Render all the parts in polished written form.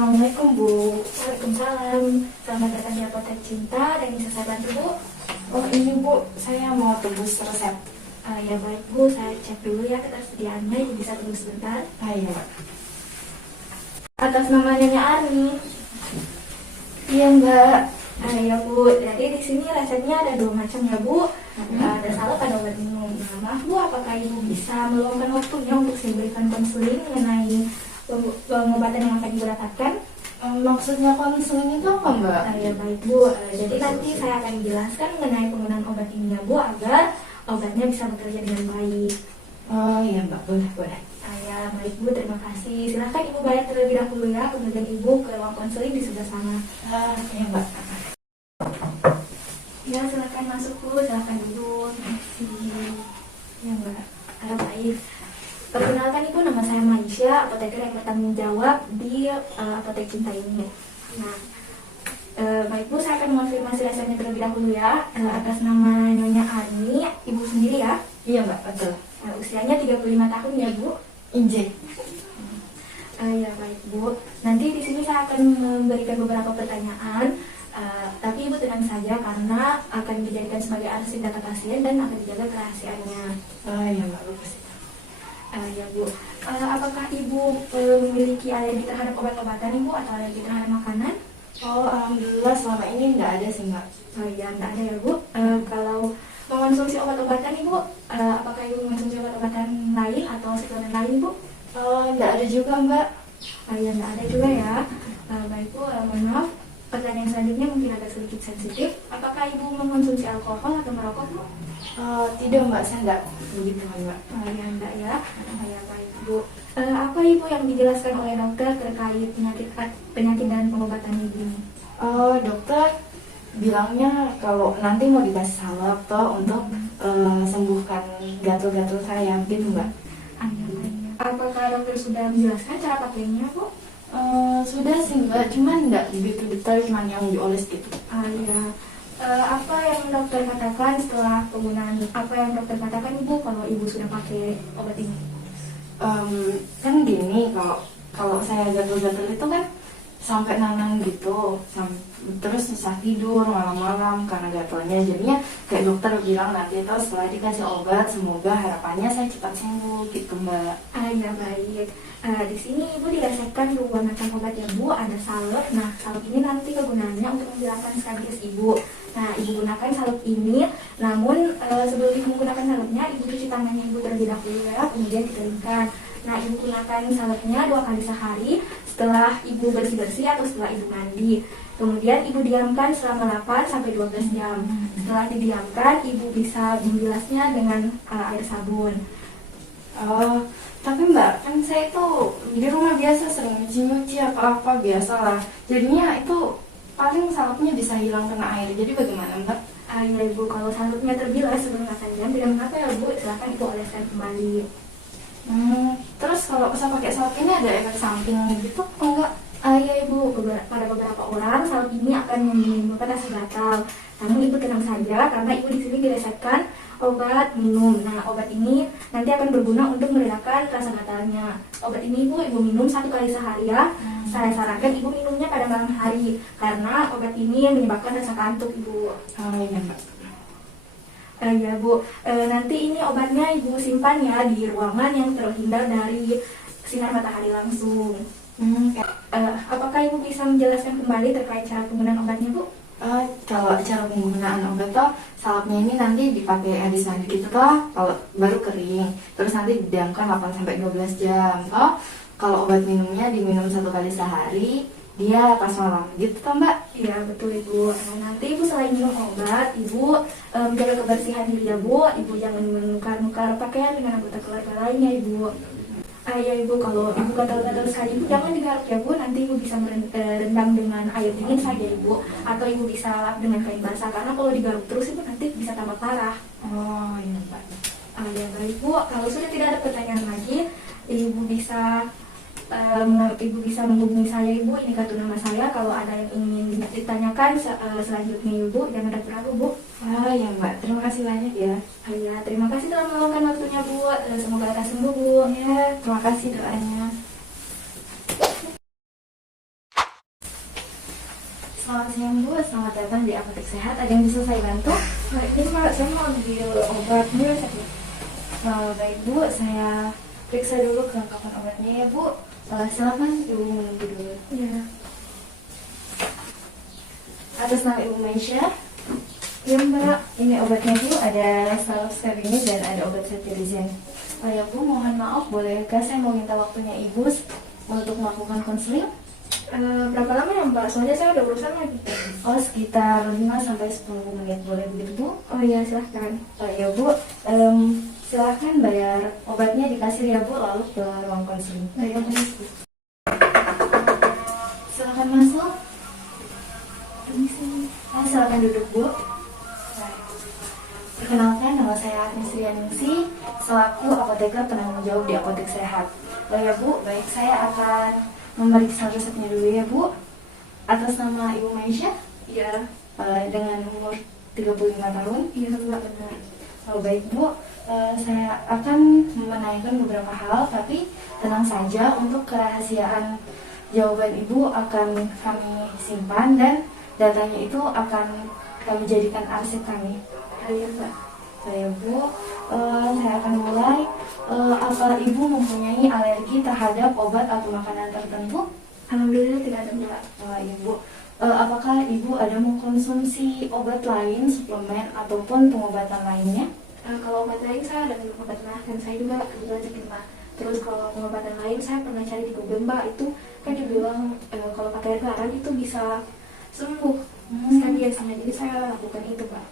Assalamualaikum Bu. Waalaikumsalam. Selamat datang di Apotek Cinta. Dan bisa saya bantu Bu? Oh ini Bu, saya mau tebus resep. Ya baik Bu, saya cek dulu ya ketersediaannya. Ibu bisa tunggu sebentar. Iya. Atas nama Nyonya Arni. Iya Mbak. Ya Bu, jadi di sini resepnya ada 2 macam ya Bu. Ada salep, ada obat minum. Nah, maaf Bu, apakah Ibu bisa meluangkan waktunya untuk saya berikan konseling mengenai pengobatan yang akan Ibu dapatkan? Maksudnya konseling itu apa Mbak? Ya baik Bu, jadi nanti saya akan jelaskan mengenai penggunaan obat ini ya Bu, agar obatnya bisa bekerja dengan baik. Oh iya Mbak, boleh. Ya baik Bu, terima kasih. Silahkan Ibu bayar terlebih dahulu ya, kemudian Ibu ke ruang konseling di sebelah sana. Iya Mbak. Ya silahkan masuk Bu, silahkan duduk. Terima kasih. Iya Mbak. Baik. Perkenalkan Ibu, nama saya Maisha, apoteker yang bertanggung jawab di Apotek Cinta ini. Nah, baik Bu, saya akan mengonfirmasi resepnya terlebih dahulu ya. Atas nama Nyonya Arni, Ibu sendiri ya. Iya Mbak, betul. Usianya 35 tahun ya Bu. Injek. Ya baik Bu. Nanti di sini saya akan memberikan beberapa pertanyaan. Tapi Ibu tenang saja karena akan dijadikan sebagai arsip data pasien dan akan dijaga kerahasiaannya. Oh iya Mbak, bagus. Ya Bu, apakah Ibu memiliki alergi terhadap obat-obatan Ibu atau alergi terhadap makanan? Oh alhamdulillah selama ini nggak ada sih Mbak. Ya enggak ada ya Bu. Kalau mengonsumsi obat-obatan Ibu, apakah Ibu mengonsumsi obat-obatan lain atau suplemen lain Bu? Oh nggak ada juga Mbak. Ya enggak ada juga ya. Baik Bu, mohon maaf. Pertanyaan selanjutnya mungkin agak sedikit sensitif. Apakah Ibu mengonsumsi alkohol atau merokok Bu? Tidak Mbak, saya nggak begitu Mbak. Ya enggak ya. Ya baik Bu. Apa Ibu yang dijelaskan oleh dokter terkait penyakit dan pengobatan Ibu ini? Dokter bilangnya kalau nanti mau dikasih salep toh untuk sembuhkan gatal-gatal saya gitu Mbak. Apakah dokter sudah menjelaskan cara pakainya Bu? Sudah sih Mbak, cuman nggak begitu detail, cuman yang dioles gitu. Ya. Apa yang dokter katakan setelah penggunaan? Apa yang dokter katakan Ibu kalau Ibu sudah pakai obat ini? Kan gini, kalau saya gatal-gatal itu kan sampai nanang gitu, terus susah tidur malam-malam karena gatalnya. Jadinya kayak dokter bilang nanti itu setelah dikasih obat semoga harapannya saya cepat sembuh gitu Mbak. Ya baik. Di sini Ibu diresepkan 2 macam obat ya Bu, ada salep. Nah salep ini nanti kegunaannya untuk menghilangkan skabies Ibu. Nah Ibu gunakan salep ini, namun sebelum Ibu menggunakan salepnya Ibu cuci tangannya Ibu terlebih dahulu ya, kemudian dikeringkan. Nah Ibu gunakan salepnya 2 kali sehari setelah Ibu bersih-bersih atau setelah Ibu mandi. Kemudian Ibu diamkan selama 8-12 jam. Setelah didiamkan, Ibu bisa membilasnya dengan air sabun. Tapi Mbak, kan saya itu di rumah biasa sering nyuci-nyuci apa-apa biasalah. Jadinya itu paling salepnya bisa hilang kena air. Jadi bagaimana Mbak? Ya Ibu, kalau salepnya terbilas sebelum 8 jam tidak mengapa ya Bu, silahkan Ibu oleskan kembali. Terus kalau saya pakai salep ini ada efek samping gitu apa enggak? Ya Ibu, pada beberapa orang salep ini akan menimbulkan rasa gatal. Namun Ibu tenang saja karena Ibu di sini diresepkan obat minum. Nah obat ini nanti akan berguna untuk meredakan rasa gatalnya. Obat ini Ibu minum 1 kali sehari ya. Saya sarankan Ibu minumnya pada malam hari karena obat ini yang menyebabkan rasa kantuk Ibu. Iya Mbak. Ya Bu, nanti ini obatnya Ibu simpan ya di ruangan yang terhindar dari sinar matahari langsung. Apakah Ibu bisa menjelaskan kembali terkait cara penggunaan obatnya Bu? Kalau cara penggunaan obat toh salepnya ini nanti dipakai habis mandi gitu toh, kalau baru kering, terus nanti didiamkan 8-12 jam toh. Kalau obat minumnya diminum 1 kali sehari, dia pas malam gitu toh Mbak? Iya betul Ibu. Nanti Ibu selain minum obat, Ibu menjaga kebersihan diri ya Bu. Ibu jangan menukar-nukar pakaian dengan anggota keluarga lainnya Ibu. Ya Ibu, kalau Ibu gatal-gatal sekali Ibu jangan digaruk ya Bu. Nanti Ibu bisa merendam dengan air dingin saja Ibu, atau Ibu bisa lap dengan kain basah karena kalau digaruk terus Ibu nanti bisa tambah parah. Iya Mbak. Ya baik Bu, kalau sudah tidak ada pertanyaan lagi, Ibu bisa menghubungi saya Ibu. Ini kartu nama saya. Kalau ada yang ingin ditanyakan selanjutnya Ibu, jangan ragu-ragu Bu. Iya Mbak, terima kasih banyak ya. Ya, terima kasih telah meluangkan waktunya Bu. Semoga lekas sembuh Bu. Ya, terima kasih doanya. Selamat siang Bu, selamat datang di Apotek Sehat. Ada yang bisa saya bantu? Nah, ini Mbak, saya mau ambil obat dulu tadi. Baik Bu, saya periksa dulu kelengkapan obatnya ya Bu. Silakan Ibu menunggu dulu. Iya. Atas nama Ibu Maisha, Iya Mbak. ini obatnya Bu, ada salep ini dan ada obat cetirizine. Ya Bu, mohon maaf, bolehkah saya mau minta waktunya Ibu untuk melakukan konseling? Berapa lama ya Mbak? Soalnya saya udah urusan lagi. Oh, sekitar 5-10 menit, boleh begitu Bu? Oh iya, silahkan. Ya Bu, silahkan bayar obatnya di kasir ya Bu, lalu ke ruang konseling. Baik, Silahkan masuk. permisi. Silahkan duduk Bu. Perkenalkan, nama saya Nisrianingsi, selaku apoteker penanggung jawab di Apotek Sehat. Ya Bu, baik, saya akan memeriksa resepnya dulu ya Bu. Atas nama Ibu Maisha, Iya. dengan umur 35 tahun. Iya Mbak, benar. Baik Bu, saya akan menanyakan beberapa hal, tapi tenang saja, untuk kerahasiaan jawaban Ibu akan kami simpan dan datanya itu akan kami jadikan arsip kami. Iya Mbak. Saya Bu, saya akan mulai. Apa Ibu mempunyai alergi terhadap obat atau makanan tertentu? Alhamdulillah tidak ada Mbak. Ibu, apakah Ibu ada mengkonsumsi obat lain, suplemen ataupun pengobatan lainnya? Kalau obat lain saya ada minum obat mah, dan saya juga kebetulan sakit mah. Terus kalau pengobatan lain saya pernah cari di Google Mbak, itu kan dibilang kalau pakai air garam itu bisa sembuh skabiesnya, jadi saya lakukan itu Mbak.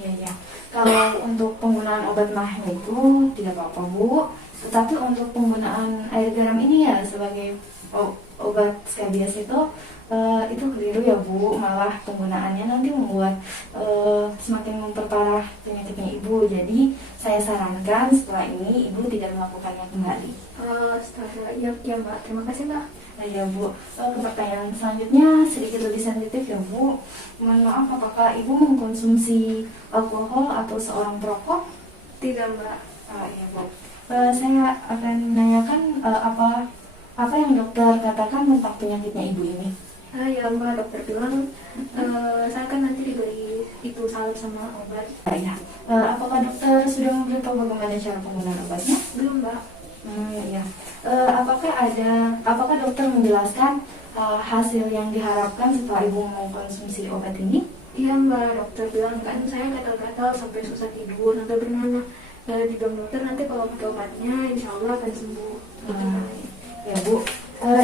Iya. Kalau untuk penggunaan obat mahnya itu tidak apa-apa Bu, tetapi untuk penggunaan air garam ini ya sebagai obat skabies itu keliru ya Bu, malah penggunaannya nanti membuat semakin memperparah penyakitnya Ibu. Jadi saya sarankan setelah ini Ibu tidak melakukannya kembali. Setelah ya Mbak, terima kasih Mbak. Ya Bu, ke pertanyaan selanjutnya sedikit lebih sensitif ya Bu. Mohon maaf, apakah Ibu mengkonsumsi alkohol atau seorang perokok? Tidak Mbak. Ya Bu. Saya akan menanyakan apa yang dokter katakan tentang penyakitnya Ibu ini. Ya Mbak, dokter bilang saya kan nanti diberi itu salep sama obat. Ya. Apakah dokter sudah memberitahu bagaimana cara penggunaan obatnya? Belum Mbak. Ya. Apakah dokter menjelaskan hasil yang diharapkan setelah Ibu mengkonsumsi obat ini? Iya Mbak, dokter bilang kan saya gatal-gatal sampai susah tidur, sampai bernanah. Dibilang dokter nanti kalau pakai obatnya insya Allah akan sembuh. Ya Bu,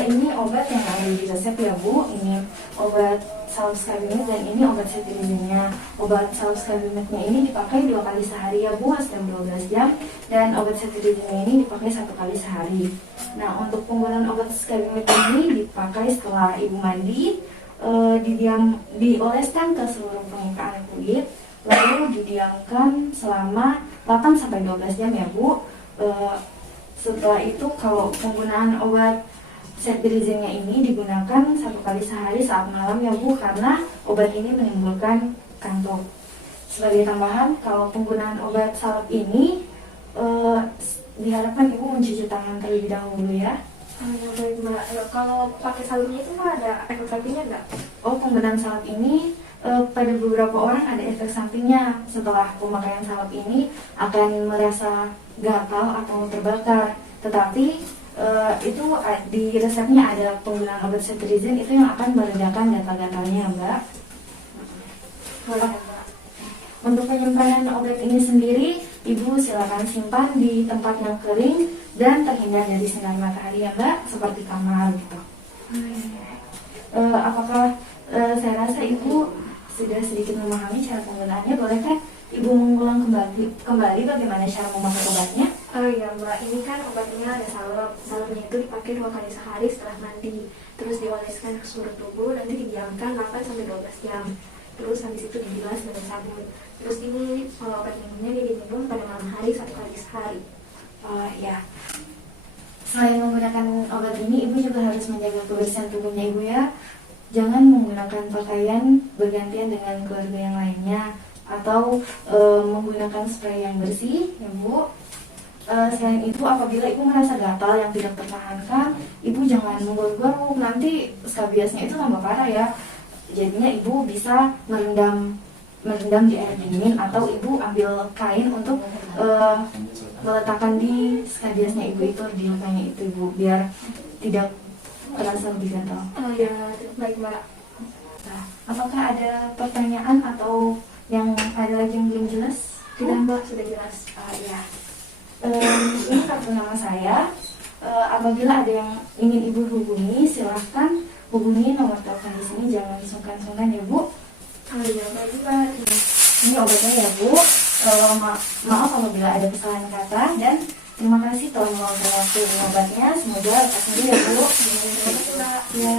ini obat yang ada di resep ya Bu. Ini obat salep skabimet dan ini obat cetirizine-nya. Obat salep skabimetnya ini dipakai 2 kali sehari ya Bu, setelah 12 jam. Dan obat cetirizine ini dipakai 1 kali sehari. Nah, untuk penggunaan obat skabimet ini dipakai setelah Ibu mandi, dioleskan ke seluruh permukaan kulit, lalu didiamkan selama 8-12 jam ya Bu. Setelah itu kalau penggunaan obat cetirizine ini digunakan 1 kali sehari saat malam ya Bu, karena obat ini menimbulkan kantuk. Sebagai tambahan, kalau penggunaan obat salep ini diharapkan Ibu mencuci tangan terlebih dahulu ya. Ya baik Mbak. Kalau pakai salepnya itu Mbak ada efek sampingnya nggak? Penggunaan salep ini pada beberapa orang ada efek sampingnya. Setelah pemakaian salep ini akan merasa gatal atau terbakar. Tetapi itu di resepnya ada penggunaan obat cetirizine itu yang akan meredakan gatal-gatalnya Mbak. Untuk penyimpanan obat ini sendiri, Ibu silakan simpan di tempat yang kering dan terhindar dari sinar matahari ya Mbak, seperti kamar gitu. Apakah saya rasa Ibu sudah sedikit memahami cara penggunaannya? Bolehkah Ibu mengulang kembali bagaimana cara memakai obatnya? Ya Mbak, ini kan obatnya ada salep. Salepnya itu dipakai 2 kali sehari setelah mandi. Terus dioleskan ke seluruh tubuh, nanti didiamkan 8-12 jam. Terus habis itu dibilas dengan sabun. Terus ini kalau obat minumnya diminum pada malam hari 1 kali sehari. Ya. Selain menggunakan obat ini, Ibu juga harus menjaga kebersihan tubuhnya Ibu ya. Jangan menggunakan pakaian bergantian dengan keluarga yang lainnya, atau menggunakan spray yang bersih ya Bu. Selain itu, apabila Ibu merasa gatal yang tidak tertahankan, Ibu jangan menggaruk-garuk, nanti skabiesnya itu tambah parah ya. Jadinya ibu bisa merendam di air dingin, atau ibu ambil kain untuk meletakkan di skabiasnya ibu itu, di lukanya itu ibu, biar tidak terasa lebih gatal. Oh ya, baik Mbak. Nah, apakah ada pertanyaan atau yang ada lagi yang belum jelas? Tidak Mbak, sudah jelas. Ya. Ini kartu nama saya. Apabila ada yang ingin ibu hubungi, silahkan hubungi nomor telepon di sini. Jangan sungkan-sungkan ya Bu. Oh iya, baik Mbak. Ini obatnya ya Bu. Maaf apabila ada kesalahan kata, dan terima kasih telah meluangkan waktu ini obatnya. Semoga lekas sembuh ya Bu. Terima kasih Mbak. Ya.